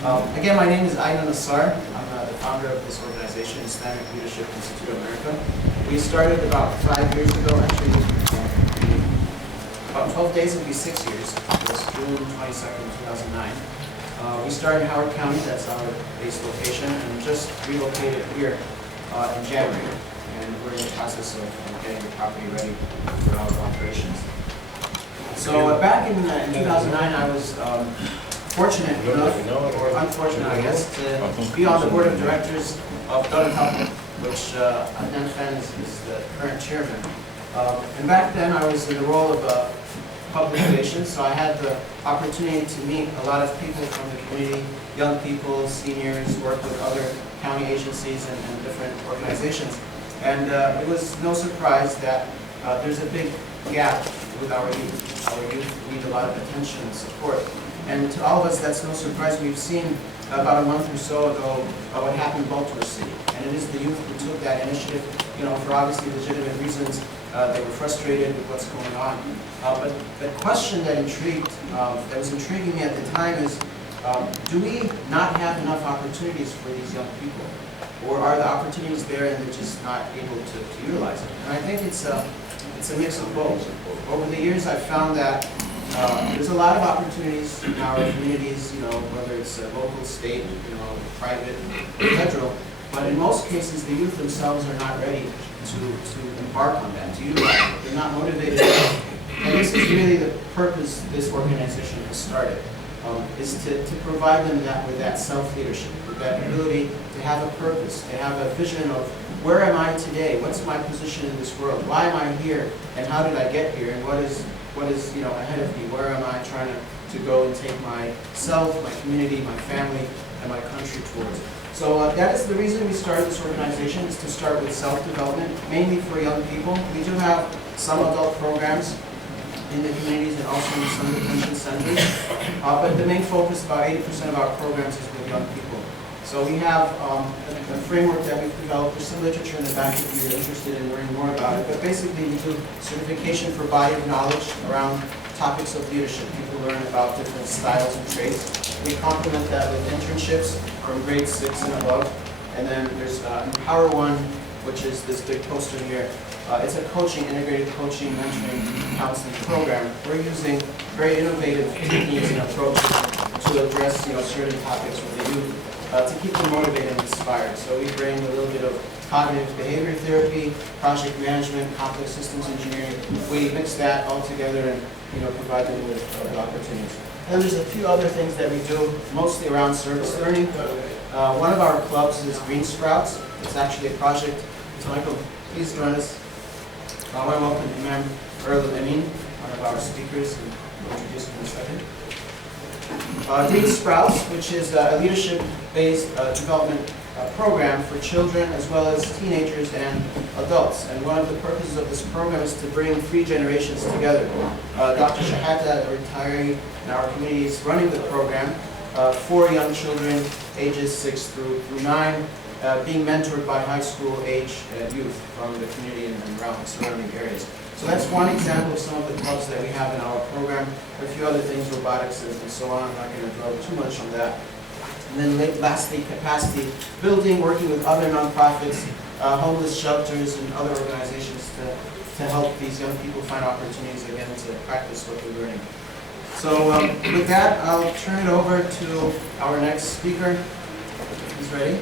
Again, my name is Aina Nassar. I'm the founder of this organization, Islamic Leadership Institute of America. We started about 5 years ago, actually, about 12 days, it'll be 6 years. It was June 22nd, 2009. We started in Howard County, that's our base location, and just relocated here in January. And we're in the process of getting the property ready for our operations. So back in 2009, I was fortunate enough, or unfortunate I guess, to be on the board of directors of El-Amin, which Adnan Khan is the current chairman. And back then I was in the role of public relations, so I had the opportunity to meet a lot of people from the community, young people, seniors, work with other county agencies and different organizations. And it was no surprise that there's a big gap with our youth. Our youth need a lot of attention and support. And to all of us, that's no surprise. We've seen about a month or so ago what happened in Baltimore City. And it is the youth who took that initiative, for obviously legitimate reasons. They were frustrated with what's going on. But the question that was intriguing me at the time is, do we not have enough opportunities for these young people? Or are the opportunities there and they're just not able to utilize it? And I think it's a mix of both. Over the years, I've found that there's a lot of opportunities in our communities, whether it's local, state, private, federal. But in most cases, the youth themselves are not ready to embark on that, to utilize it. They're not motivated. And this is really the purpose this organization has started, is to provide them with that self-leadership, with that ability to have a purpose, to have a vision of where am I today, what's my position in this world, why am I here, and how did I get here, and what is ahead of me, where am I trying to go and take myself, my community, my family, and my country towards. So that is the reason we started this organization, is to start with self-development, mainly for young people. We do have some adult programs in the communities and also in some detention centers. But the main focus, about 80% of our programs, is with young people. So we have a framework that we've developed. There's some literature in the back if you're interested in learning more about it. But basically, we do certification for body of knowledge around topics of leadership. People learn about different styles and traits. We complement that with internships from grade 6 and above. And then there's Empower One, which is this big poster here. It's a integrated coaching, mentoring, counseling program. We're using very innovative techniques and approaches to address certain topics with the youth to keep them motivated and inspired. So we bring a little bit of cognitive behavior therapy, project management, complex systems engineering. We mix that all together and provide them with opportunities. And there's a few other things that we do, mostly around service learning. One of our clubs is Green Sprouts. It's actually a project. So Michael, please join us. I want to welcome Imam El-Amin, one of our speakers, and we'll introduce him in a second. Green Sprouts, which is a leadership-based development program for children as well as teenagers and adults. And one of the purposes of this program is to bring 3 generations together. Dr. Shahata, a retiree in our community, is running the program. 4 young children, ages 6 through 9, being mentored by high school age youth from the community and around surrounding areas. So that's one example of some of the clubs that we have in our program. There are a few other things, robotics and so on. I'm not going to dwell too much on that. And then lastly, capacity building, working with other nonprofits, homeless shelters, and other organizations to help these young people find opportunities, again, to practice what they're learning. So with that, I'll turn it over to our next speaker. He's ready.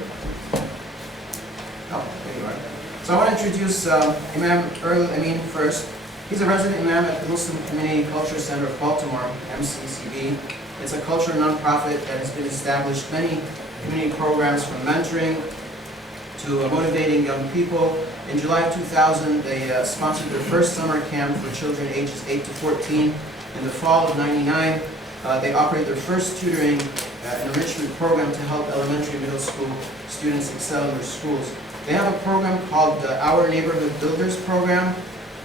Oh, there you are. So I want to introduce Imam El-Amin first. He's a resident imam at the Muslim Community Culture Center of Baltimore, MCCB. It's a cultural nonprofit that has been established many community programs from mentoring to motivating young people. In July of 2000, they sponsored their first summer camp for children ages 8 to 14. In the fall of '99, they operated their first tutoring and enrichment program to help elementary and middle school students excel in their schools. They have a program called the Our Neighborhood Builders Program,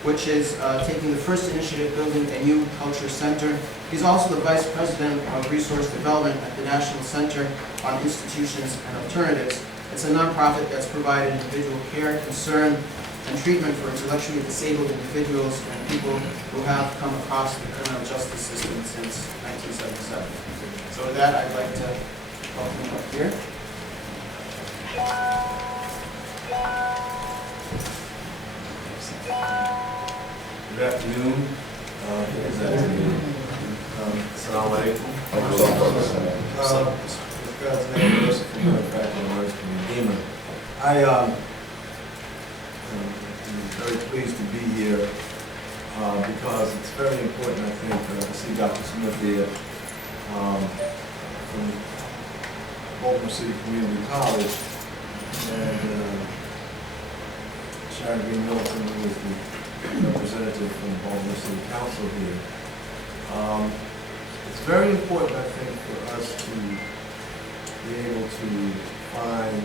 which is taking the first initiative building a new culture center. He's also the Vice President of Resource Development at the National Center on Institutions and Alternatives. It's a nonprofit that's provided individual care, concern, and treatment for intellectually disabled individuals and people who have come across the criminal justice system since 1977. So with that, I'd like to welcome up here. Good afternoon. It is afternoon. Assalamu alaikum. With God's name, merciful, benefactor, and merciful Redeemer. I am very pleased to be here because it's very important, I think, to see Dr. Smith here from Baltimore City Community College, and Sharon Green Milton, who is the representative from the Baltimore City Council here. It's very important, I think, for us to be able to find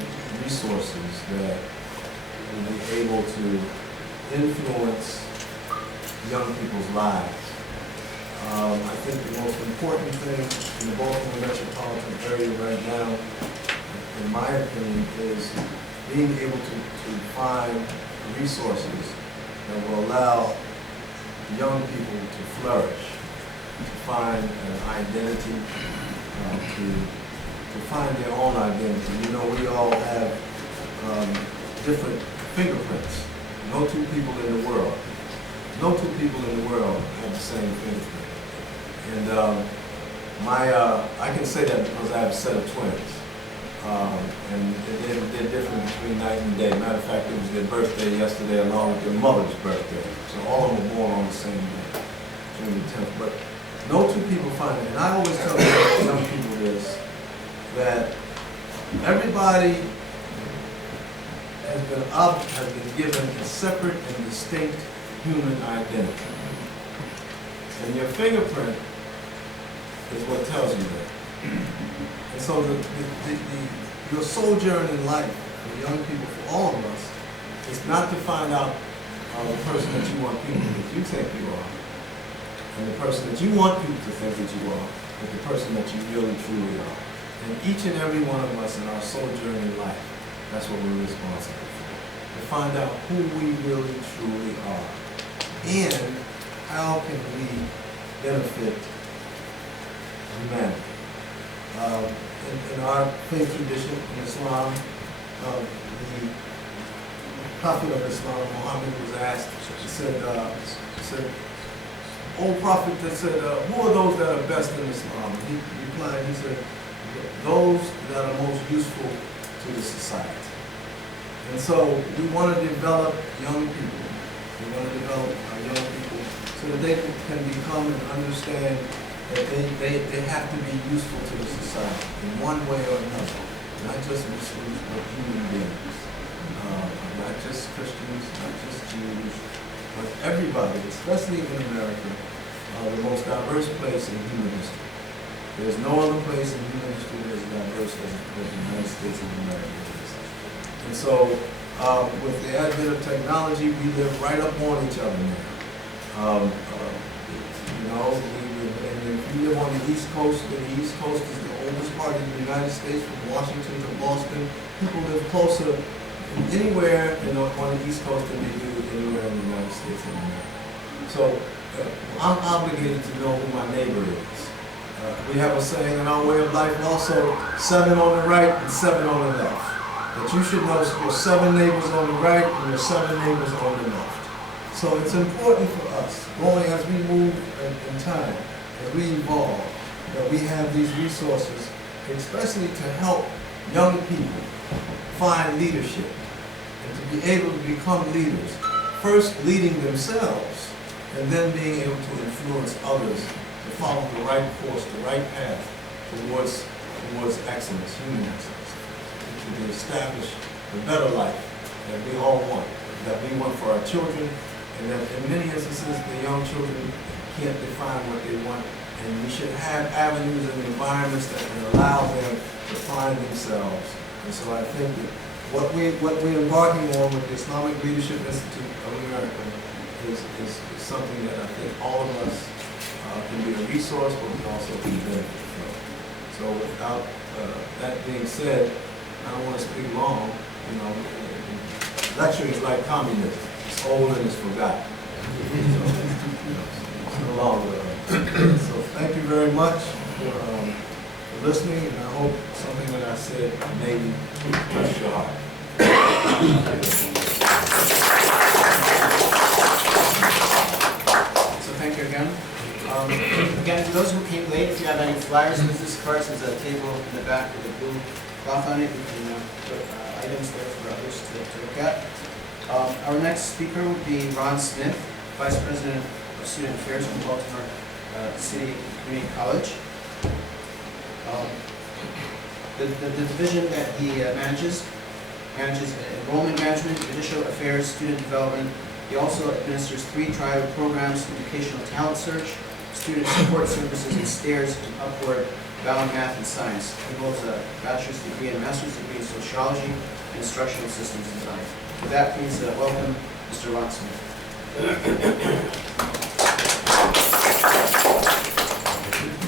resources that will be able to influence young people's lives. I think the most important thing in the Baltimore metropolitan area right now, in my opinion, is being able to find resources that will allow young people to flourish, to find an identity, to find their own identity. You know, we all have different fingerprints. No two people in the world have the same fingerprint. And I can say that because I have a set of twins. And they're different between night and day. Matter of fact, it was their birthday yesterday along with their mother's birthday. So all of them were born on the same day, June the 10th. But no two people find it. And I always tell young people this, that everybody has been given a separate and distinct human identity. And your fingerprint is what tells you that. And so your sojourn in life for young people, for all of us, is not to find out the person that you want people that you think you are, and the person that you want people to think that you are, but the person that you really truly are. And each and every one of us in our sojourn in life, that's what we're responsible for. To find out who we really truly are. And how can we benefit humanity. In our faith tradition, in Islam, the Prophet of Islam, Muhammad, was asked, he said, "O Prophet," that said, "who are those that are best in Islam?" He replied, he said, "Those that are most useful to the society." And so we want to develop young people. We want to develop our young people so that they can become and understand that they have to be useful to the society in one way or another. Not just Muslims, but human beings. Not just Christians, not just Jews, but everybody, especially in America, the most diverse place in human history. There's no other place in human history that is diverse as the United States of America is. And so, with the advent of technology, we live right up on each other now. And if you live on the East Coast, and the East Coast is the oldest part of the United States, from Washington to Boston, people live closer anywhere on the East Coast than they do anywhere in the United States of America. So I'm obligated to know who my neighbor is. We have a saying in our way of life also, 7 on the right and 7 on the left. That you should know your 7 neighbors on the right and your 7 neighbors on the left. So it's important for us, as we move in time, as we evolve, that we have these resources, especially to help young people find leadership and to be able to become leaders, first leading themselves and then being able to influence others to follow the right course, the right path towards excellence, human excellence, to establish the better life that we all want, that we want for our children, and that in many instances the young children can't define what they want, and we should have avenues and environments that can allow them to find themselves. And so I think that what we're embarking on with the Islamic Leadership Institute of America is something that I think all of us can be a resource, but we can also be benefit from. So without that being said, I don't want to speak long. Lecturing is like communism. It's old and it's forgotten. So thank you very much for for listening, and I hope something that I said maybe touched your heart. So thank you again. Again, for those who came late, if you have any flyers, business cards, there's a table in the back with a blue cloth on it. You can put items there for others to look at. Our next speaker will be Ron Smith, Vice President of Student Affairs from Baltimore City Community College. The division that he manages enrollment management, judicial affairs, student development. He also administers 3 trial programs: educational talent search, student support services, and stairs and upward bound math and science. He holds a bachelor's degree and a master's degree in sociology and instructional systems design. With that, please welcome Mr. Ron Smith.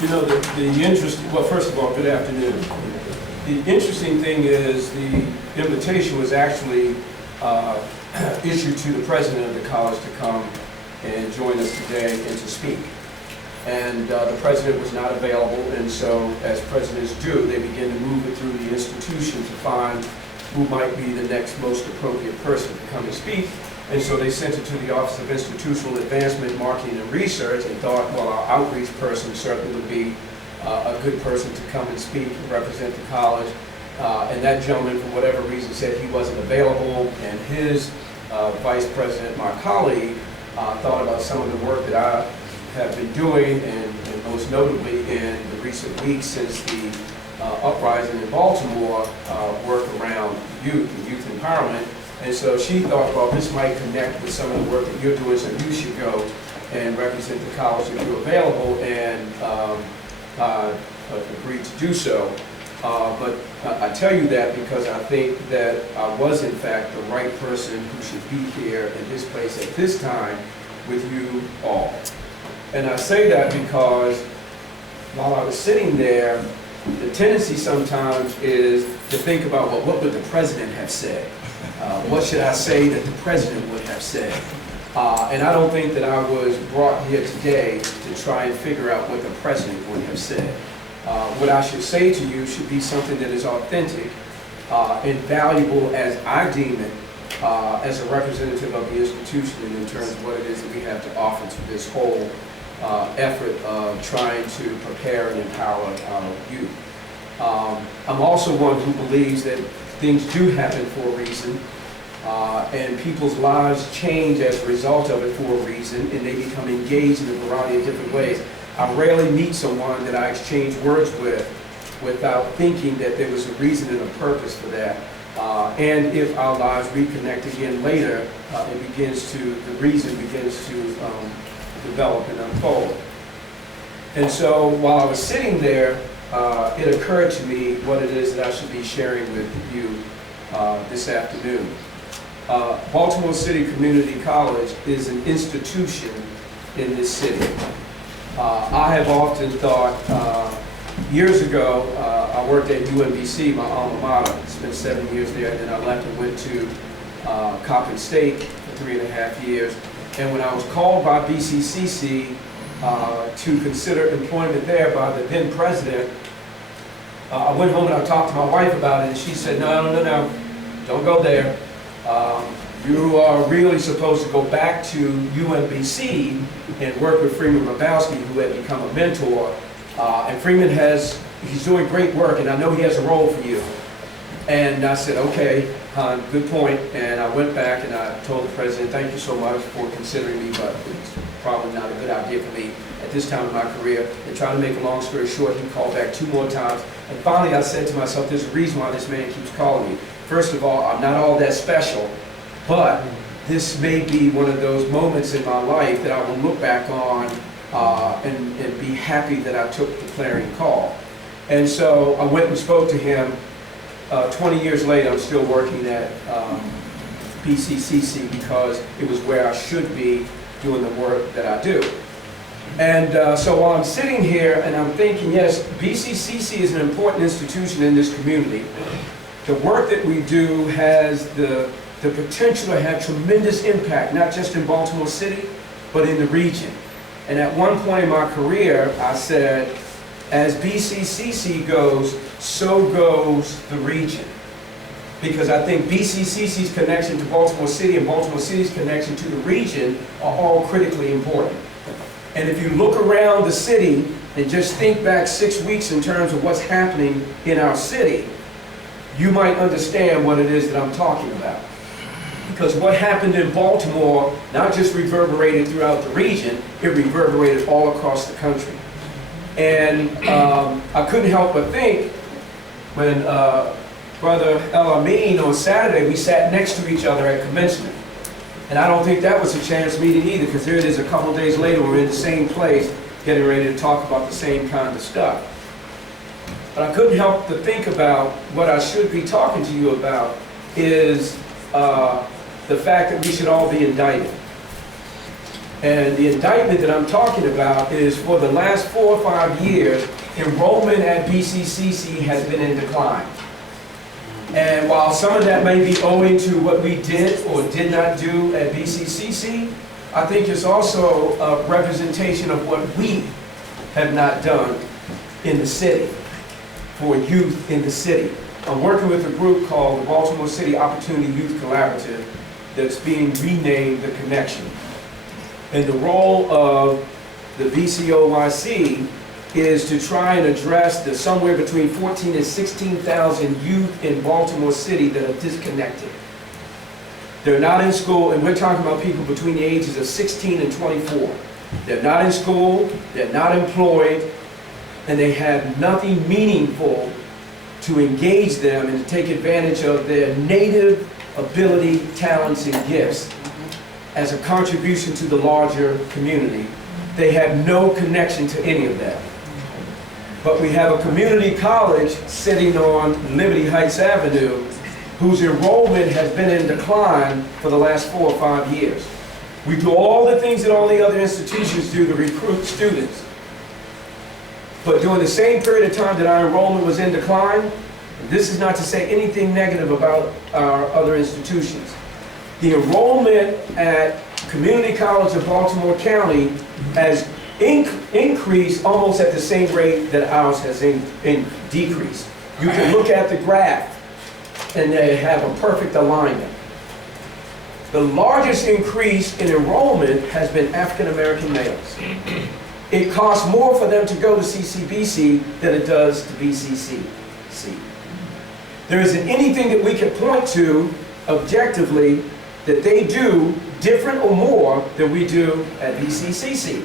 You know, well, first of all, good afternoon. The interesting thing is the invitation was actually issued to the president of the college to come and join us today and to speak. And the president was not available, and so, as presidents do, they begin to move it through the institution to find who might be the next most appropriate person to come and speak. And so they sent it to the Office of Institutional Advancement, Marketing, and Research, and thought, well, our outreach person certainly would be a good person to come and speak and represent the college. And that gentleman, for whatever reason, said he wasn't available, and his vice president, my colleague, thought about some of the work that I have been doing, and most notably in the recent weeks since the uprising in Baltimore, work around youth and youth empowerment. And so she thought, well, this might connect with some of the work that you're doing, so you should go and represent the college if you're available, and agreed to do so. But I tell you that because I think that I was, in fact, the right person who should be here in this place at this time with you all. And I say that because while I was sitting there, the tendency sometimes is to think about, well, what would the president have said? What should I say that the president would have said? And I don't think that I was brought here today to try and figure out what the president would have said. What I should say to you should be something that is authentic and valuable as I deem it as a representative of the institution, and in terms of what it is that we have to offer to this whole effort of trying to prepare and empower our youth. I'm also one who believes that things do happen for a reason, and people's lives change as a result of it for a reason, and they become engaged in a variety of different ways. I rarely meet someone that I exchange words with without thinking that there was a reason and a purpose for that. And if our lives reconnect again later, the reason begins to develop and unfold. And so while I was sitting there, it occurred to me what it is that I should be sharing with you this afternoon. Baltimore City Community College is an institution in this city. I have often thought, years ago, I worked at UMBC, my alma mater, spent 7 years there, and then I left and went to Coppin State for 3.5 years. And when I was called by BCCC to consider employment there by the then president, I went home and I talked to my wife about it, and she said, no, don't go there. You are really supposed to go back to UMBC and work with Freeman Rabowski, who had become a mentor. And Freeman he's doing great work, and I know he has a role for you. And I said, okay, hon, good point. And I went back and I told the president, thank you so much for considering me, but it's probably not a good idea for me at this time in my career. And trying to make a long story short, he called back 2 more times. And finally I said to myself, there's a reason why this man keeps calling me. First of all, I'm not all that special, but this may be one of those moments in my life that I will look back on and be happy that I took the clarion call. And so I went and spoke to him. 20 years later, I'm still working at BCCC because it was where I should be doing the work that I do. And so while I'm sitting here and I'm thinking, yes, BCCC is an important institution in this community. The work that we do has the potential to have tremendous impact, not just in Baltimore City, but in the region. And at one point in my career, I said, as BCCC goes, so goes the region. Because I think BCCC's connection to Baltimore City and Baltimore City's connection to the region are all critically important. And if you look around the city and just think back 6 weeks in terms of what's happening in our city, you might understand what it is that I'm talking about. Because what happened in Baltimore not just reverberated throughout the region, it reverberated all across the country. And I couldn't help but think when Brother El-Amin on Saturday, we sat next to each other at commencement. And I don't think that was a chance meeting either, because here it is a couple days later, we're in the same place, getting ready to talk about the same kind of stuff. But I couldn't help to think about what I should be talking to you about is the fact that we should all be indicted. And the indictment that I'm talking about is for the last 4 or 5 years, enrollment at BCCC has been in decline. And while some of that may be owing to what we did or did not do at BCCC, I think it's also a representation of what we have not done in the city, for youth in the city. I'm working with a group called the Baltimore City Opportunity Youth Collaborative that's being renamed The Connection. And the role of the VCOYC is to try and address the somewhere between 14,000 and 16,000 youth in Baltimore City that are disconnected. They're not in school, and we're talking about people between the ages of 16 and 24. They're not in school, they're not employed, and they have nothing meaningful to engage them and to take advantage of their native ability, talents, and gifts as a contribution to the larger community. They have no connection to any of that. But we have a community college sitting on Liberty Heights Avenue whose enrollment has been in decline for the last 4 or 5 years. We do all the things that all the other institutions do to recruit students. But during the same period of time that our enrollment was in decline, this is not to say anything negative about our other institutions. The enrollment at Community College of Baltimore County has increased almost at the same rate that ours has decreased. You can look at the graph and they have a perfect alignment. The largest increase in enrollment has been African American males. It costs more for them to go to CCBC than it does to BCCC. There isn't anything that we can point to objectively that they do different or more than we do at BCCC.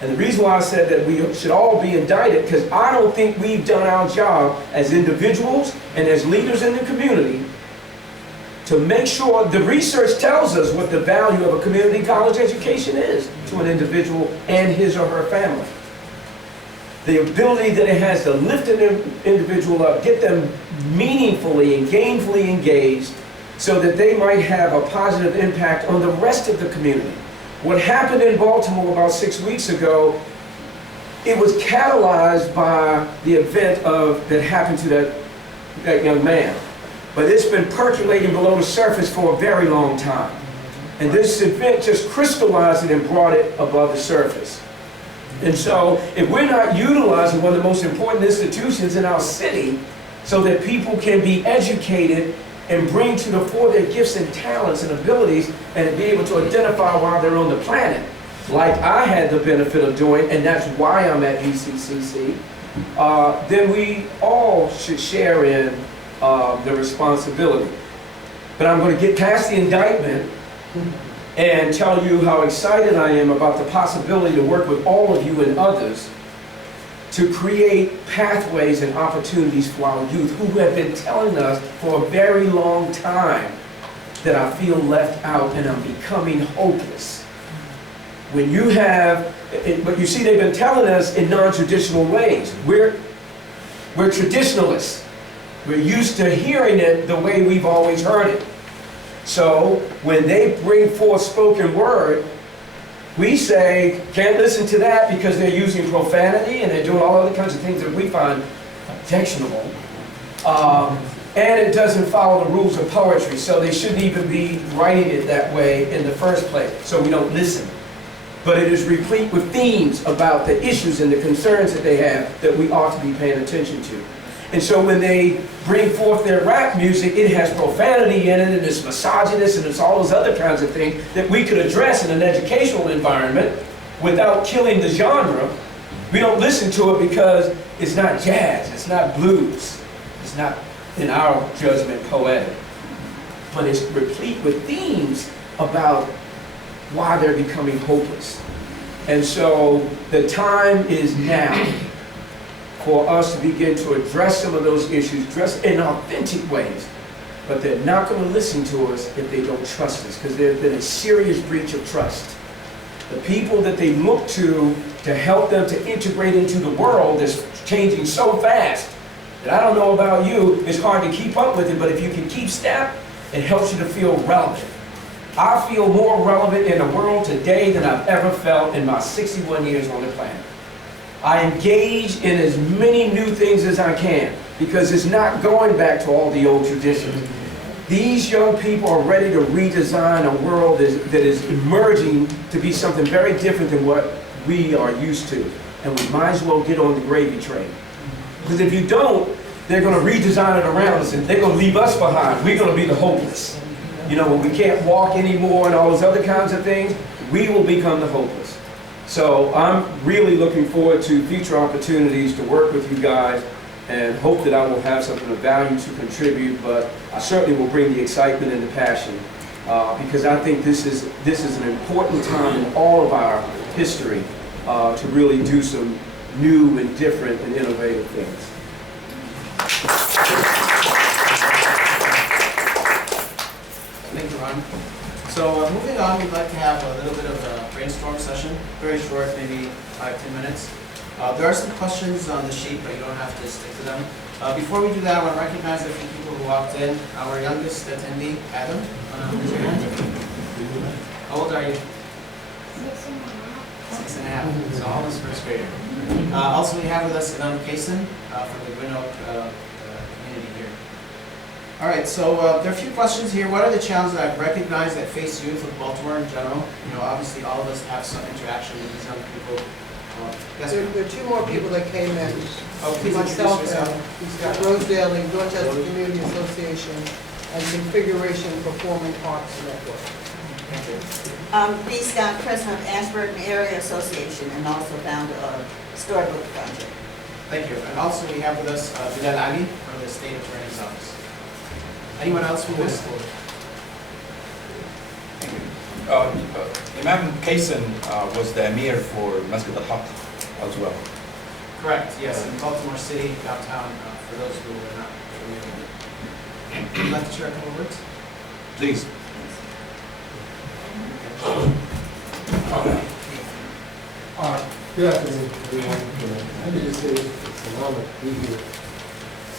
And the reason why I said that we should all be indicted, because I don't think we've done our job as individuals and as leaders in the community to make sure the research tells us what the value of a community college education is to an individual and his or her family. The ability that it has to lift an individual up, get them meaningfully and gainfully engaged so that they might have a positive impact on the rest of the community. What happened in Baltimore about 6 weeks ago, it was catalyzed by the event that happened to that young man. But it's been percolating below the surface for a very long time. And this event just crystallized it and brought it above the surface. And so if we're not utilizing one of the most important institutions in our city so that people can be educated and bring to the fore their gifts and talents and abilities and be able to identify while they're on the planet, like I had the benefit of doing, and that's why I'm at BCCC, then we all should share in the responsibility. But I'm going to get past the indictment and tell you how excited I am about the possibility to work with all of you and others to create pathways and opportunities for our youth who have been telling us for a very long time that I feel left out and I'm becoming hopeless. When you have, but you see, they've been telling us in non-traditional ways. We're traditionalists. We're used to hearing it the way we've always heard it. So when they bring forth spoken word, we say, can't listen to that because they're using profanity and they're doing all other kinds of things that we find objectionable. And it doesn't follow the rules of poetry, so they shouldn't even be writing it that way in the first place, so we don't listen. but it is replete with themes about the issues and the concerns that they have that we ought to be paying attention to. And so when they bring forth their rap music, it has profanity in it, and it's misogynist, and it's all those other kinds of things that we could address in an educational environment without killing the genre. We don't listen to it because it's not jazz, it's not blues, it's not, in our judgment, poetic. But it's replete with themes about why they're becoming hopeless. And so the time is now for us to begin to address some of those issues, address in authentic ways. But they're not going to listen to us if they don't trust us, because there's been a serious breach of trust. The people that they look to help them to integrate into the world is changing so fast that I don't know about you, it's hard to keep up with it, but if you can keep step, it helps you to feel relevant. I feel more relevant in the world today than I've ever felt in my 61 years on the planet. I engage in as many new things as I can because it's not going back to all the old traditions. These young people are ready to redesign a world that is emerging to be something very different than what we are used to. And we might as well get on the gravy train. Because if you don't, they're going to redesign it around us and they're going to leave us behind. We're going to be the hopeless. You know, when we can't walk anymore and all those other kinds of things, we will become the hopeless. So I'm really looking forward to future opportunities to work with you guys and hope that I will have something of value to contribute, but I certainly will bring the excitement and the passion because I think this is an important time in all of our history to really do some new and different and innovative things. Thank you, Ron. So moving on, we'd like to have a little bit of a brainstorm session, very short, maybe 5-10 minutes. There are some questions on the sheet, but you don't have to stick to them. Before we do that, I want to recognize a few people who walked in. Our youngest attendee, Adam. Raise your hand. How old are you? 6.5. So almost first grader. Also, we have with us Iman Kaysen from the Gwynn Oak community here. All right, so there are a few questions here. What are the challenges that I've recognized that face youth of Baltimore in general? You know, obviously all of us have some interaction with these young people. Yes, There are two more people that came in. oh, please introduce Myself yourself. and Rosedale, Dorchester Community Association, and Configuration Performing Arts Network. Thank you. B. Scott, president of Ashburton Area Association and also founder of Storybook Project. Thank you. And also we have with us El-Amin from the State Attorney's Office. Anyone else who missed? Imam Kaysen was the emir for Masjid al-Haq as well. Correct, yes, in Baltimore City, downtown, for those who are not familiar. Would you like to share a couple of words? Please. Good afternoon, everyone. Let me just say it's an honor to be here.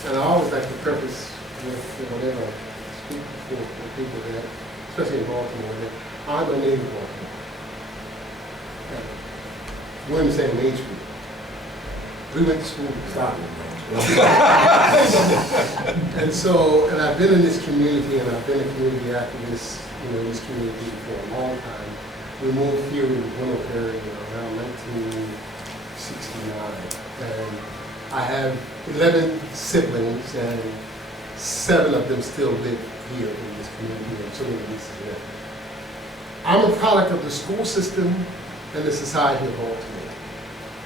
And I always like to preface with whatever I speak for people that, especially in Baltimore, that I'm a native Baltimore. We're in the same age group. We went to school in Stockton. And I've been in this community, and I've been a community activist, in this community for a long time. We moved here in the Gwynn area around 1969, and I have 11 siblings, and 7 of them still live here in this community, and 2 of them nieces and nephews. I'm a product of the school system and the society of Baltimore.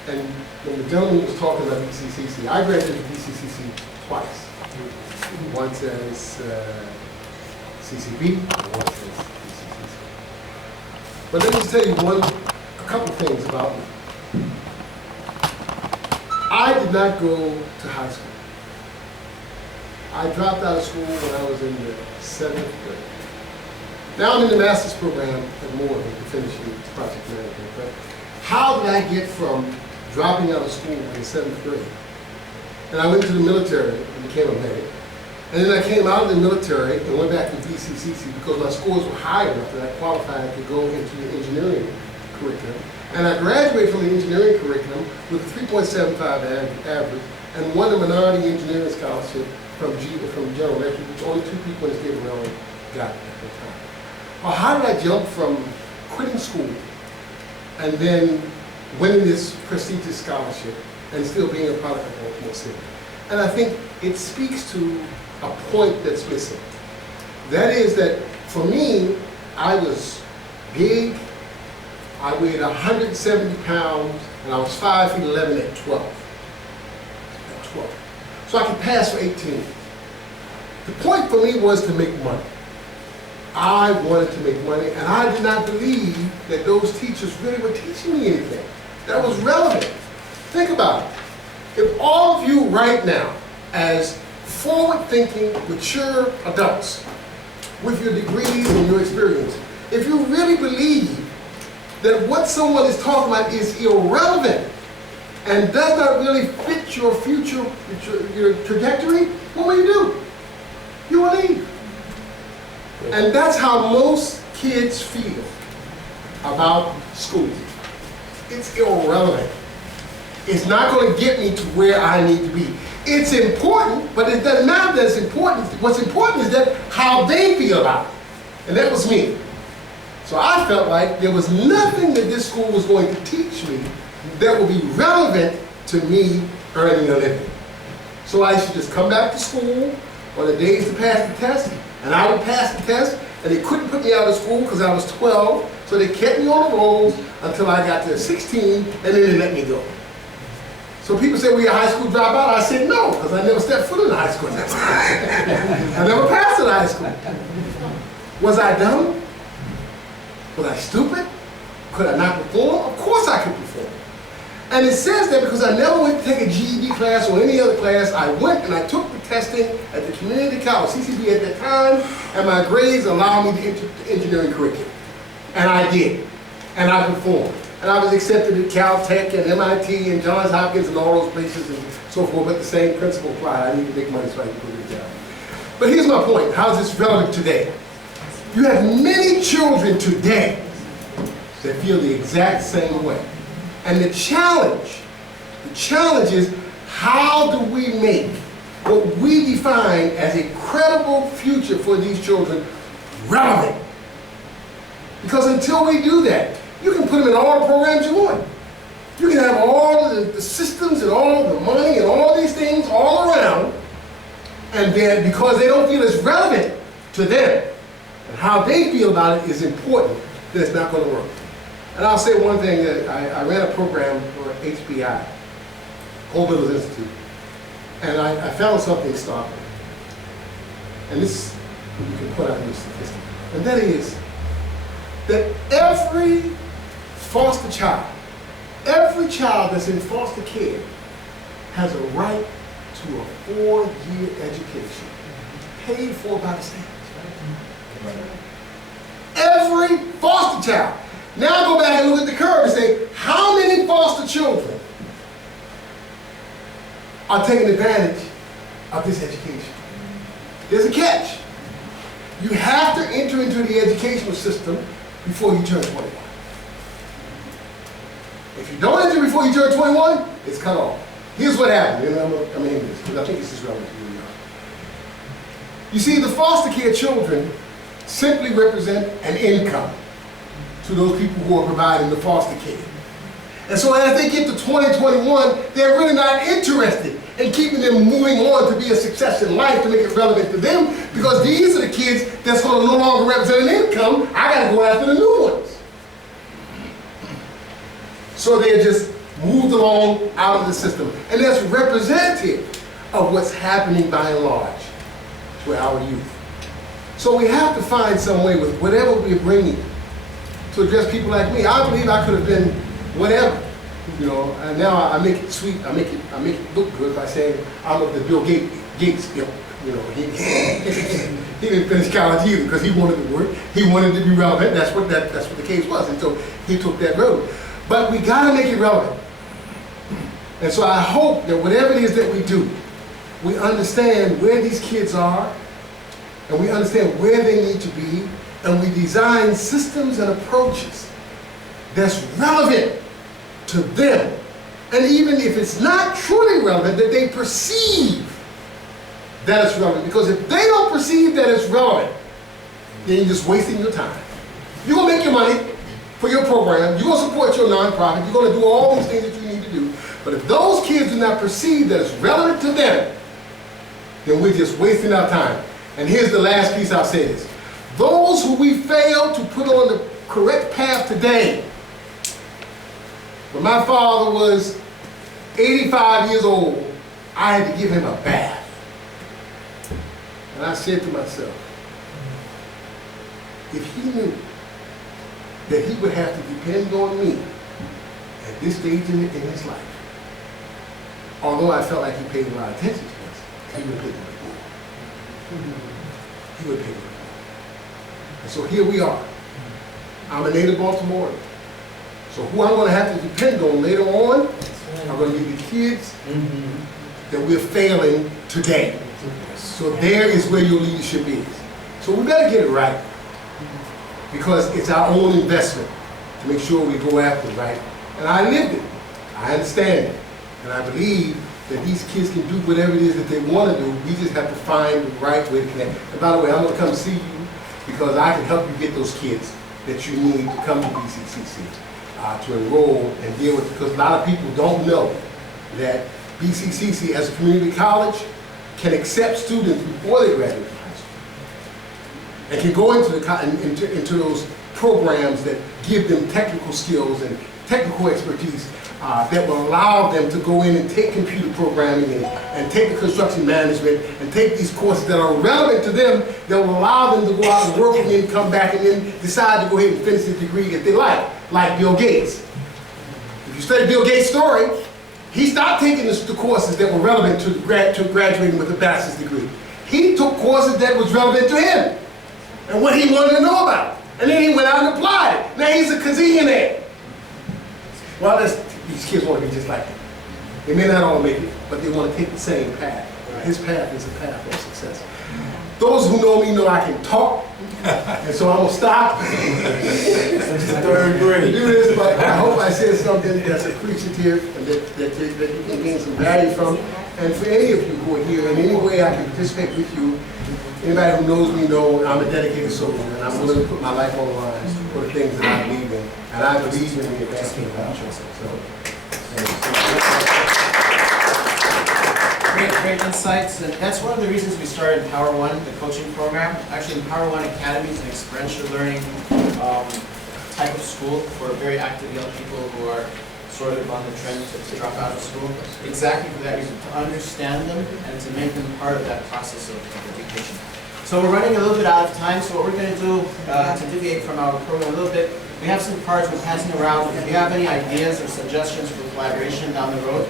And when the gentleman was talking about BCCC, I graduated from BCCC twice. Once as CCB, and once as BCCC. But let me just tell you a couple things about me. I did not go to high school. I dropped out of school when I was in the 7th grade. Now I'm in the master's program at Morgan to finish project management. But how did I get from dropping out of school in the 7th grade? And I went to the military and became a medic. And then I came out of the military and went back to BCCC because my scores were high enough that I qualified to go into the engineering curriculum. And I graduated from the engineering curriculum with a 3.75 average and won the minority engineering scholarship from General Electric, which only 2 people in the state of Maryland got at that time. Well, how did I jump from quitting school and then winning this prestigious scholarship and still being a product of Baltimore City. And I think it speaks to a point that's missing. That is that for me, I was big, I weighed 170 pounds, and I was 5 feet 11 at 12. At 12. So I could pass for 18. The point for me was to make money. I wanted to make money, and I did not believe that those teachers really were teaching me anything that was relevant. Think about it. If all of you right now, as forward-thinking, mature adults, with your degrees and your experience, if you really believe that what someone is talking about is irrelevant and does not really fit your future, your trajectory, what will you do? You will leave. And that's how most kids feel about school. It's irrelevant. It's not going to get me to where I need to be. It's important, but it doesn't matter that it's important. What's important is that how they feel about it. And that was me. So I felt like there was nothing that this school was going to teach me that would be relevant to me earning a living. So I should just come back to school on the days to pass the test, and I would pass the test, and they couldn't put me out of school because I was 12, so they kept me on the rolls until I got to 16, and then they let me go. So people say, well, you're a high school dropout. I said no, because I never stepped foot in high school. I never passed in high school. Was I dumb? Was I stupid? Could I not perform? Of course I could perform. And it says that because I never went to take a GED class or any other class. I went and I took the testing at the community college, CCB at that time, and my grades allowed me to enter the engineering curriculum. And I did. And I performed. And I was accepted at Caltech and MIT and Johns Hopkins and all those places and so forth, but the same principle applied. I need to make money so I can go to the job. But here's my point. How is this relevant today? You have many children today that feel the exact same way. And the challenge is how do we make what we define as a credible future for these children relevant? Because until we do that, you can put them in all the programs you want. You can have all the systems and all the money and all these things all around, and then because they don't feel it's relevant to them, and how they feel about it is important, then it's not going to work. And I'll say one thing, that I ran a program for HBI, Whole Builders Institute, and I found something startling. And this, you can put out your statistic, and that is that every foster child, every child that's in foster care has a right to a 4-year education, paid for by the state. Every foster child. Now go back and look at the curve and say, how many foster children are taking advantage of this education? There's a catch. You have to enter into the educational system before you turn 21. If you don't enter before you turn 21, it's cut off. Here's what happened, and I'm in this, because I think this is relevant to who we are. You see, the foster care children simply represent an income to those people who are providing the foster care. And so as they get to 2021, they're really not interested in keeping them moving on to be a success in life, to make it relevant to them, because these are the kids that's going to no longer represent an income. I got to go after the new ones. So they're just moved along out of the system. And that's representative of what's happening by and large to our youth. So we have to find some way with whatever we're bringing to address people like me. I believe I could have been whatever, you know, and now I make it sweet, I make it look good by saying I'm of the Bill Gates ilk. You know, he didn't finish college either because he wanted to work, he wanted to be relevant. That's what the case was, and so he took that road. But we got to make it relevant. And so I hope that whatever it is that we do, we understand where these kids are, and we understand where they need to be, and we design systems and approaches that's relevant to them. And even if it's not truly relevant, that they perceive that it's relevant. Because if they don't perceive that it's relevant, then you're just wasting your time. You're going to make your money, for your program, you're gonna support your nonprofit, you're gonna do all these things that you need to do. But if those kids do not perceive that it's relevant to them, then we're just wasting our time. And here's the last piece I'll say this. Those who we fail to put on the correct path today, when my father was 85 years old, I had to give him a bath. And I said to myself, if he knew that he would have to depend on me at this stage in his life, although I felt like he paid a lot of attention to us, he would pay me more. He would pay me more. And so here we are. I'm a native Baltimorean. So who I'm going to have to depend on later on are going to be the kids that we're failing today. So there is where your leadership is. So we better get it right, because it's our own investment to make sure we go after it right. And I lived it. I understand it. And I believe that these kids can do whatever it is that they want to do. We just have to find the right way to connect. And by the way, I'm going to come see you because I can help you get those kids that you need to come to BCCC to enroll and deal with. Because a lot of people don't know that BCCC as a community college can accept students before they graduate from high school, and can go into those programs that give them technical skills and technical expertise that will allow them to go in and take computer programming and take the construction management and take these courses that are relevant to them, that will allow them to go out and work and then come back and then decide to go ahead and finish the degree if they like Bill Gates. If you study Bill Gates' story, he stopped taking the courses that were relevant to graduating with a bachelor's degree. He took courses that was relevant to him and what he wanted to know about. And then he went out and applied it. Now he's a gazillionaire. Well, these kids want to be just like him. They may not all make it, but they want to take the same path. His path is a path of success. Those who know me know I can talk, and so I'm going to stop. Third grade. Do this, but I hope I said something that's appreciative and that you can gain some value from. And for any of you who are here, in any way I can participate with you, anybody who knows me knows I'm a dedicated soldier, and I'm willing to put my life on the line for the things that I believe in. And I believe in the advancement of our children. Great insights, and that's one of the reasons we started Power One, the coaching program. Actually, Power One Academy is an experiential learning type of school for very active young people who are sort of on the trend to drop out of school. Exactly for that reason, to understand them and to make them part of that process of education. So we're running a little bit out of time, so what we're going to do to deviate from our program a little bit, we have some cards we're passing around. If you have any ideas or suggestions for collaboration down the road,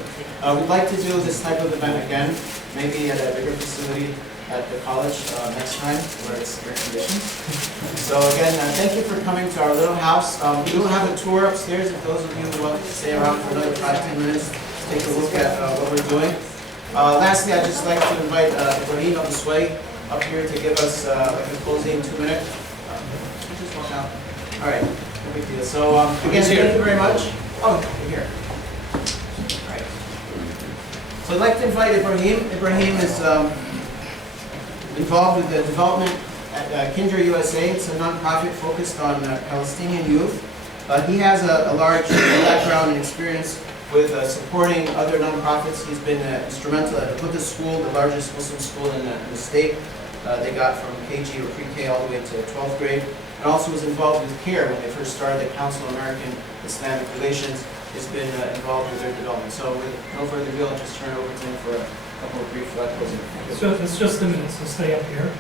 we'd like to do this type of event again, maybe at a bigger facility at the college next time, where it's air conditioned. So again, thank you for coming to our little house. We will have a tour upstairs if those of you who want to stay around for another 5-10 minutes, take a look at what we're doing. Lastly, I'd just like to invite Ibrahim up here to give us like a closing 2-minute. Just walk out. All right, no big deal. So again, thank you very much. Oh, you're here. All right. So I'd like to invite Ibrahim. Ibrahim is involved with the development at Kindra USA. It's a nonprofit focused on Palestinian youth. He has a large background and experience with supporting other nonprofits. He's been instrumental at the Buddha School, the largest Muslim school in the state. They got from KG or pre-K all the way to 12th grade. And also was involved with CARE when they first started the Council of American Islamic Relations. He's been involved with their development. So with no further ado, I'll just turn it over to him for a couple of brief closing. So it's just a minute, so stay up here.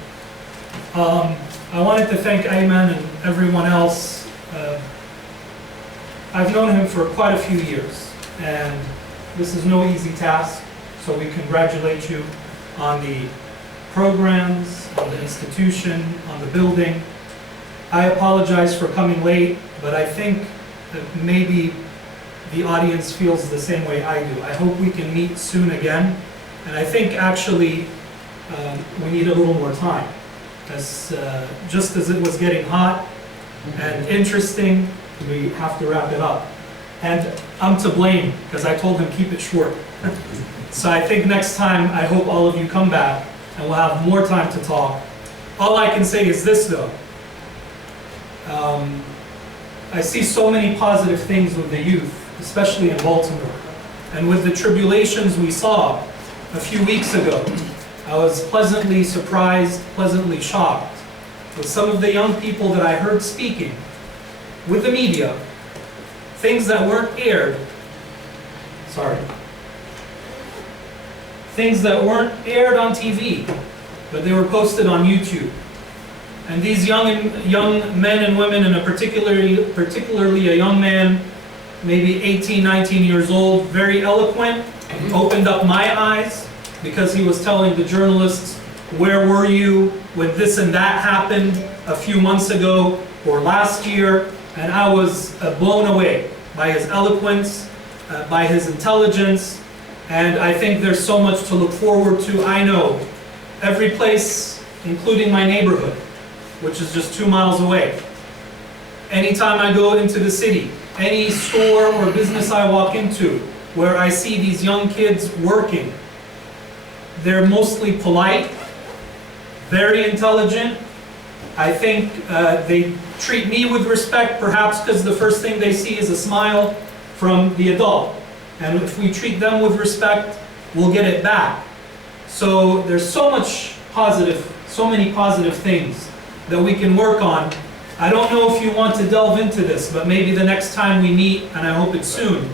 I wanted to thank El-Amin and everyone else. I've known him for quite a few years, and this is no easy task, so we congratulate you on the programs, on the institution, on the building. I apologize for coming late, but I think that maybe the audience feels the same way I do. I hope we can meet soon again, and I think actually we need a little more time. As, just as it was getting hot and interesting, we have to wrap it up. And I'm to blame, because I told him keep it short. So I think next time, I hope all of you come back, and we'll have more time to talk. All I can say is this, though. I see so many positive things with the youth, especially in Baltimore. And with the tribulations we saw a few weeks ago, I was pleasantly surprised, pleasantly shocked with some of the young people that I heard speaking with the media, things that weren't aired, things that weren't aired on TV, but they were posted on YouTube. And these young men and women, and particularly a young man, maybe 18, 19 years old, very eloquent, opened up my eyes because he was telling the journalists, where were you when this and that happened a few months ago or last year? And I was blown away by his eloquence, by his intelligence, and I think there's so much to look forward to. I know every place, including my neighborhood, which is just 2 miles away. Anytime I go into the city, any store or business I walk into where I see these young kids working, they're mostly polite, very intelligent. I think they treat me with respect, perhaps because the first thing they see is a smile from the adult. And if we treat them with respect, we'll get it back. So there's so many positive things that we can work on. I don't know if you want to delve into this, but maybe the next time we meet, and I hope it's soon,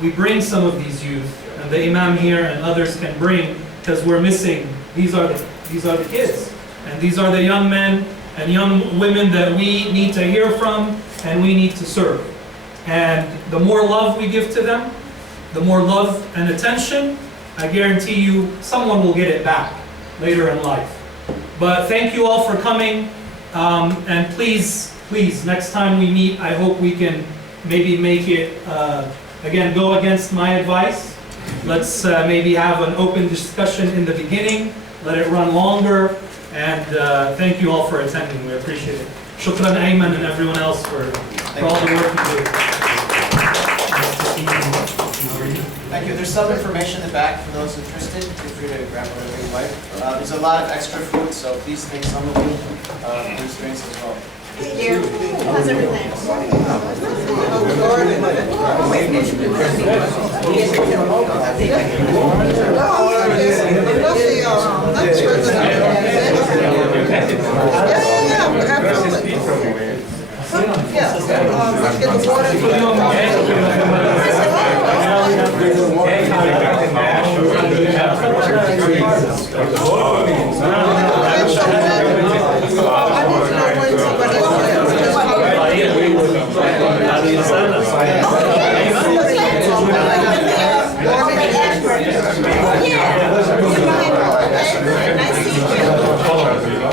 we bring some of these youth, and the Imam here and others can bring, because we're missing, these are the kids, and these are the young men and young women that we need to hear from and we need to serve. And the more love we give to them, the more love and attention, I guarantee you someone will get it back later in life. But thank you all for coming, and please, next time we meet, I hope we can maybe make it, again, go against my advice. Let's maybe have an open discussion in the beginning, let it run longer, and thank you all for attending. We appreciate it. Shukran Ayman and everyone else for all the work you do. Thank you. There's some information in the back for those interested. Feel free to grab whatever you like. There's a lot of extra food, so please take some of you for experience as well. Here, how's everything?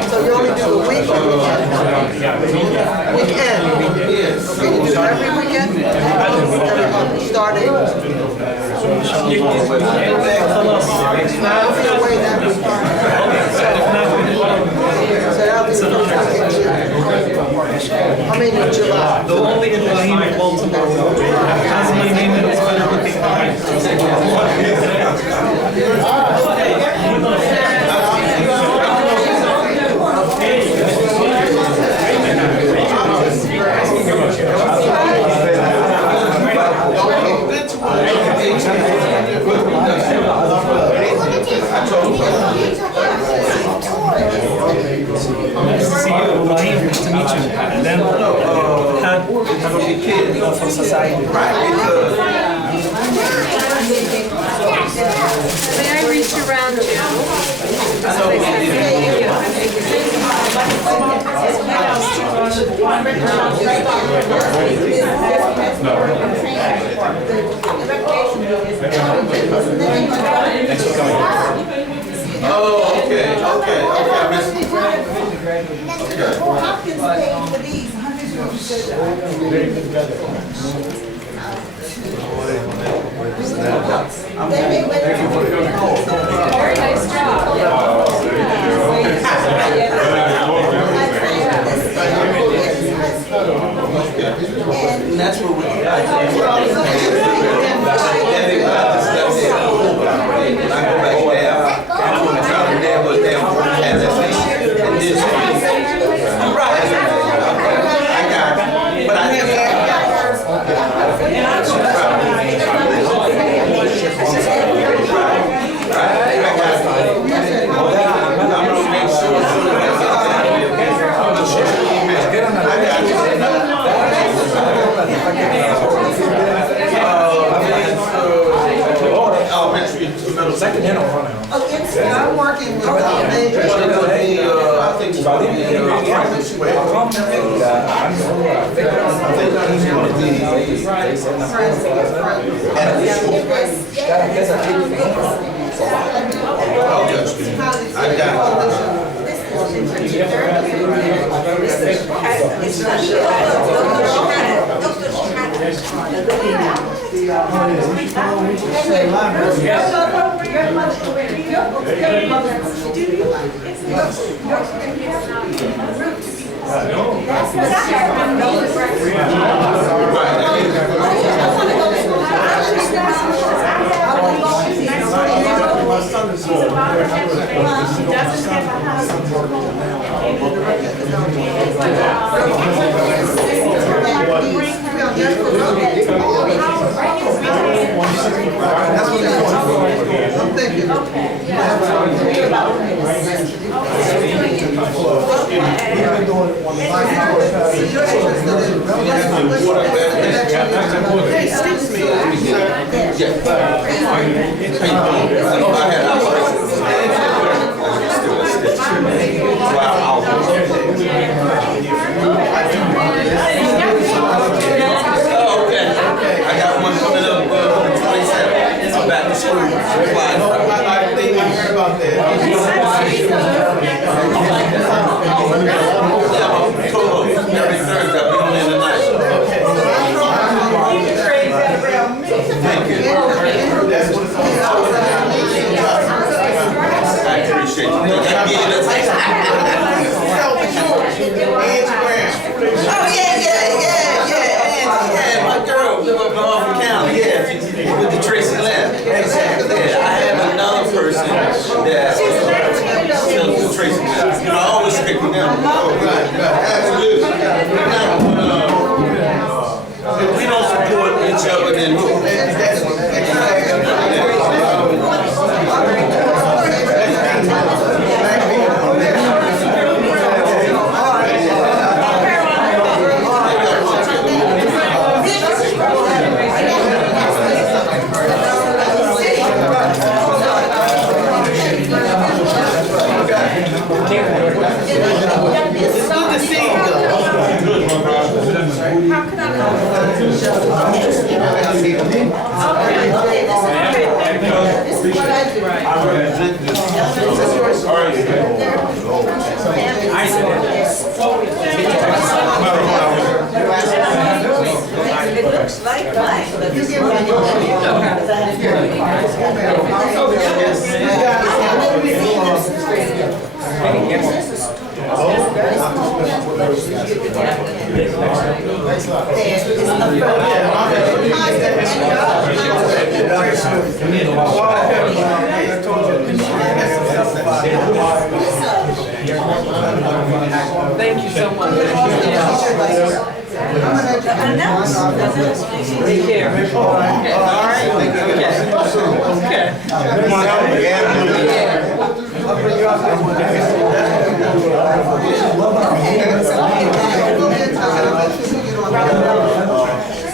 So you only do the weekend? Weekend? Okay, you do every weekend? Starting? I mean in July. The only El-Amin in Baltimore has my name in its better looking for society. May I reach around you? Oh, okay. Hopkins paid for these, Very nice job. And that's what we I got it. But I think it's going to be Franklin Square. I got it. Thank you so much. Take care. All right. Okay.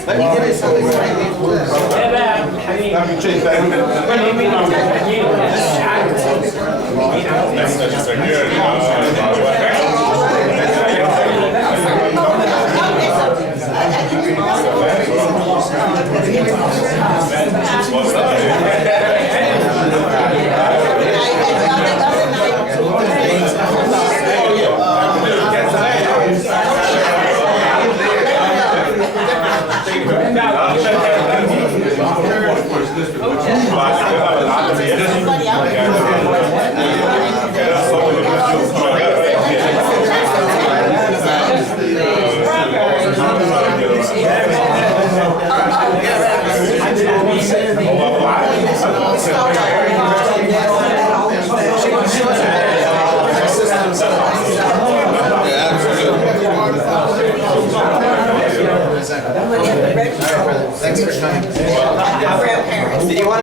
Let me give you something right here. That's just a good,